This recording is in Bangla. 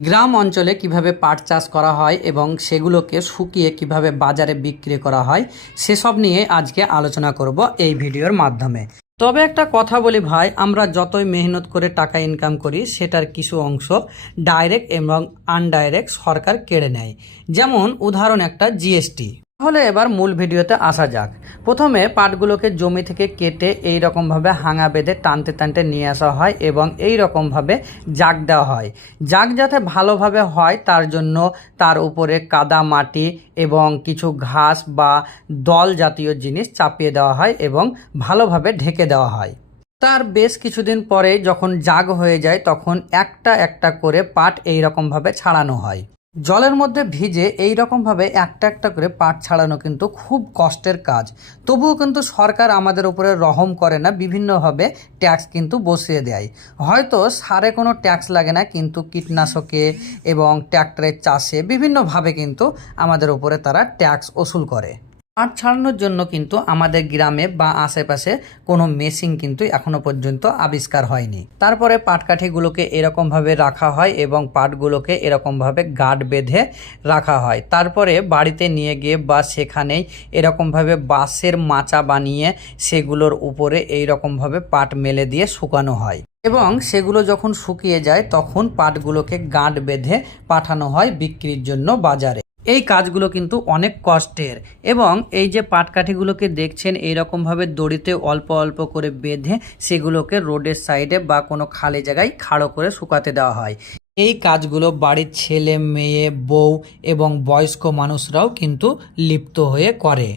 গ্রাম অঞ্চলে কিভাবে পাট চাষ করা হয় এবং সেগুলোকে শুকিয়ে কিভাবে বাজারে বিক্রি করা হয় সেসব নিয়ে আজকে আলোচনা করব এই ভিডিওর মাধ্যমে। তবে একটা কথা বলি ভাই, আমরা যতই মেহনত করে টাকা ইনকাম করি সেটার কিছু অংশ ডাইরেক্ট এবং আনডাইরেক্ট সরকার কেড়ে নেয়। যেমন উদাহরণ একটা জিএসটি। তাহলে এবার মূল ভিডিওতে আসা যাক। প্রথমে পাটগুলোকে জমি থেকে কেটে এই রকমভাবে হাঙা বেঁধে টানতে টানতে নিয়ে আসা হয় এবং এই রকমভাবে জাগ দেওয়া হয়। জাগ যাতে ভালোভাবে হয় তার জন্য তার উপরে কাদা মাটি এবং কিছু ঘাস বা দল জাতীয় জিনিস চাপিয়ে দেওয়া হয় এবং ভালোভাবে ঢেকে দেওয়া হয়। তার বেশ কিছুদিন পরে যখন জাগ হয়ে যায় তখন একটা একটা করে পাট এই রকমভাবে ছাড়ানো হয়। জলের মধ্যে ভিজে এই রকমভাবে একটা একটা করে পাট ছাড়ানো কিন্তু খুব কষ্টের কাজ। তবুও কিন্তু সরকার আমাদের উপরে রহম করে না, বিভিন্নভাবে ট্যাক্স কিন্তু বসিয়ে দেয়। হয়তো সারে কোনো ট্যাক্স লাগে না, কিন্তু কীটনাশকে এবং ট্র্যাক্টরের চাষে বিভিন্নভাবে কিন্তু আমাদের উপরে তারা ট্যাক্স ওসুল করে। পাট ছাড়ানোর জন্য কিন্তু আমাদের গ্রামে বা আশেপাশে কোনো মেশিন কিন্তু এখনো পর্যন্ত আবিষ্কার হয়নি। তারপরে পাটকাঠিগুলোকে এরকমভাবে রাখা হয় এবং পাটগুলোকে এরকমভাবে গাঁট বেঁধে রাখা হয়। তারপরে বাড়িতে নিয়ে গিয়ে বা সেখানেই এরকমভাবে বাঁশের মাচা বানিয়ে সেগুলোর উপরে এই রকমভাবে পাট মেলে দিয়ে শুকানো হয় এবং সেগুলো যখন শুকিয়ে যায় তখন পাটগুলোকে গাঁট বেঁধে পাঠানো হয় বিক্রির জন্য বাজারে। এই কাজগুলো কিন্তু অনেক কষ্টের এবং এই যে পাটকাঠিগুলোকে দেখছেন এইরকমভাবে দড়িতে অল্প অল্প করে বেঁধে সেগুলোকে রোডের সাইডে বা কোনো খালি জায়গায় খাড়ো করে শুকাতে দেওয়া হয়। এই কাজগুলো বাড়ির ছেলে মেয়ে বউ এবং বয়স্ক মানুষরাও কিন্তু লিপ্ত হয়ে করে।